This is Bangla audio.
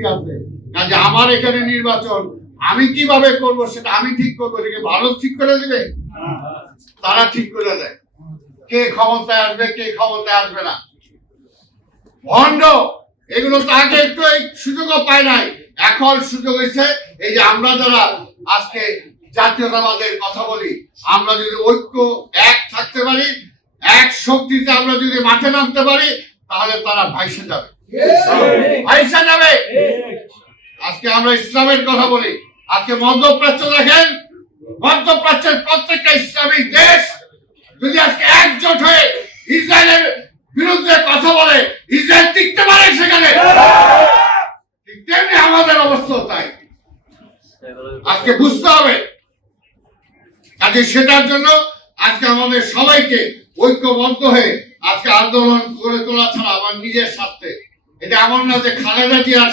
কি আছে? কাজে আমার এখানে নির্বাচন, আমি কীভাবে করব সেটা আমি ঠিক করব এটাকে ভারত ঠিক করে দেবে? তারা ঠিক করে দেয়। কে ক্ষমতায় আসবে, কে ক্ষমতায় আসবে না। ভণ্ড, এগুলো তো আগে একটু এই সুযোগও পায় নাই। এখন সুযোগ হয়েছে, এই যে আমরা যারা আজকে জাতীয়তাবাদের কথা বলি, আমরা যদি ঐক্য এক থাকতে পারি, এক শক্তিতে আমরা যদি মাঠে নামতে পারি, তাহলে তারা ভাইসে যাবে। যাবে আজকে আমরা ইসলামের কথা বলি। আজকে মধ্যপ্রাচ্য দেখেন, মধ্যপ্রাচ্যের প্রত্যেকটা ইসলামিক দেশ যদি আজকে একজোট হয়ে ইসরায়েলের বিরুদ্ধে কথা বলে, ইসরায়েল টিকতে পারে সেখানে? তেমনি আমাদের অবস্থা তাই। আজকে বুঝতে হবে। কাজে সেটার জন্য আজকে আমাদের সবাইকে ঐক্যবদ্ধ হয়ে আজকে আন্দোলন করে তোলা ছাড়া আমার নিজের স্বার্থে এটা এমন না যে খালেদা জিয়ার